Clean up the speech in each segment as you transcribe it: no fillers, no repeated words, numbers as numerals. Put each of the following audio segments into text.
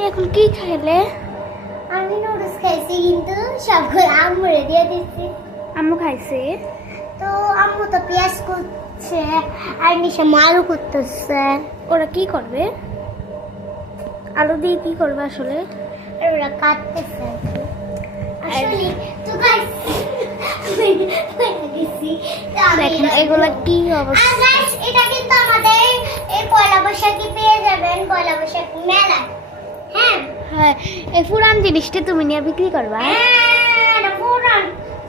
তুমি এখন কি খাইলে? আমি নুডলস খাইছি কিন্তু সবগুলো আম্মুরে দিয়ে দিচ্ছি। আম্মু খাইছে। তো আম্মু তো পেঁয়াজ করছে আর নিশা আলু করতেছে। ওরা কি করবে? আলু দিয়ে কি করবে আসলে? আর ওরা কাটতেছে আসলে। তো গাইস দেখেন এগুলা কি অবস্থা। গাইস এটা কিন্তু আমাদের এই পয়লা বৈশাখে পেয়ে যাবেন, পয়লা বৈশাখ মেলা। হ্যাঁ হ্যাঁ, এই পুরান জিনিসটা তুমি নিয়ে বিক্রি করবা? হ্যাঁ এটা পুরান।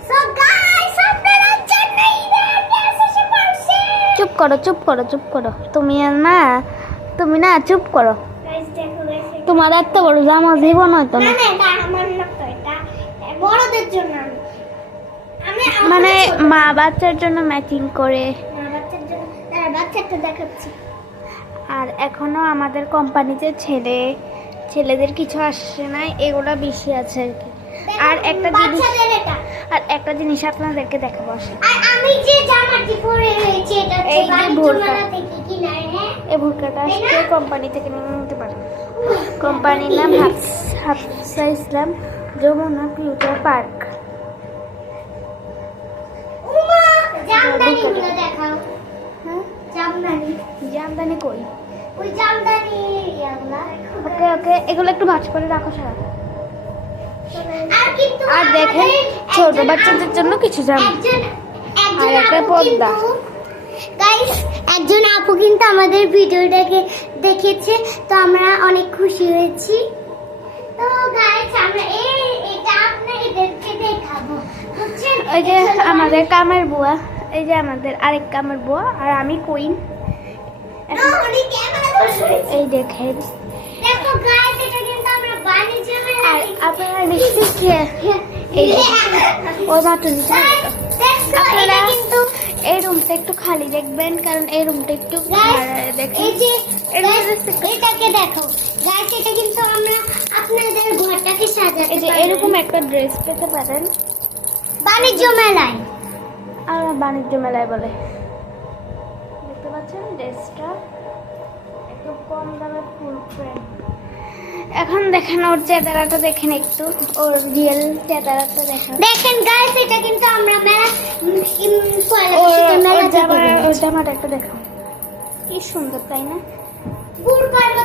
সো গাইস আপনারা জানেন এসে পড়ছে। চুপ করো চুপ করো চুপ করো, তুমি না চুপ করো। গাইস দেখো গাইস, তোমার এত বড় জামা জীবন হয়তো না না। না এটা আমার না, তো এটা বড়দের জন্য। আমি মানে মা বাচ্চার জন্য ম্যাচিং করে। বাচ্চার জন্য, তার বাচ্চাটা দেখাচ্ছি। আর এখনো আমাদের কোম্পানিতে ছেলেদের কিছু আসছে না, এগুলা বেশি আছে আর কি। আর একটা জিনিস, বাচ্চাদের এটা। আর একটা জিনিস আপনাদেরকে দেখাবো আসে। আর আমি যে জামাটি পরে রয়েছে এটা হচ্ছে এই যে বাণিজ্য বোরকা। মেলা থেকে কিনা। হ্যাঁ এই ভুট্টাটা আসছে কোম্পানি থেকে নিয়ে নিতে পারেন। কোম্পানির নাম হাফসা ইসলাম যমুনা ফিউচার পার্ক। উমা জামদানিগুলো দেখাও। হ্যাঁ, জামদানি কই? ওই জামদানি ইয়াগুলা। ওকে ওকে, এগুলো একটু ভাঁজ করে রাখো সারা। আর কিন্তু আর দেখেন ছোট বাচ্চাদের জন্য কিছু জামা আর একটা পর্দা। গাইস একজন আপু কিন্তু আমাদের ভিডিওটাকে দেখেছে, তো আমরা অনেক খুশি হয়েছি। তো গাইস আমরা এটা আপনাদেরকে দেখাবো, বুঝছেন? ওই যে আমাদের কামের বুয়া, এই যে আমাদের আরেক কামের বুয়া, আর আমি কুইন। না উনি ক্যামেরা ধরছে। এই দেখেন, দেখো গাইস এটা কিন্তু আমরা বাণিজ্য মেলা আর থেকে- আপনারা নিশ্চয়ই এই ওই মাত্র নিচে দেখছো এটা কিন্তু এই রুমটা একটু খালি দেখবেন, কারণ এই রুমটা একটু দেখেন। এই যে এটা এটাকে দেখো গাইস, এটা কিন্তু আমরা আপনাদের ঘরটাকে সাজাতে এই যে পারি এরকম একটা ড্রেস পেতে পারেন। বাণিজ্য মেলায়। আর বাণিজ্য মেলায় বলে, দেখতে পাচ্ছেন ড্রেসটা একটু কম দামে ফুল ফ্রেম। এখন দেখেন ওর চেহারাটা দেখেন, একটু ওর রিয়েল চেহারাটা দেখেন। দেখেন গাইস এটা কিন্তু আমরা মেলা পয়লা ওর বৈশাখের মেলা থেকে জামা, ওর কিনেছি। জামাটা একটা দেখো, কি সুন্দর তাই না? বুড়কার মতো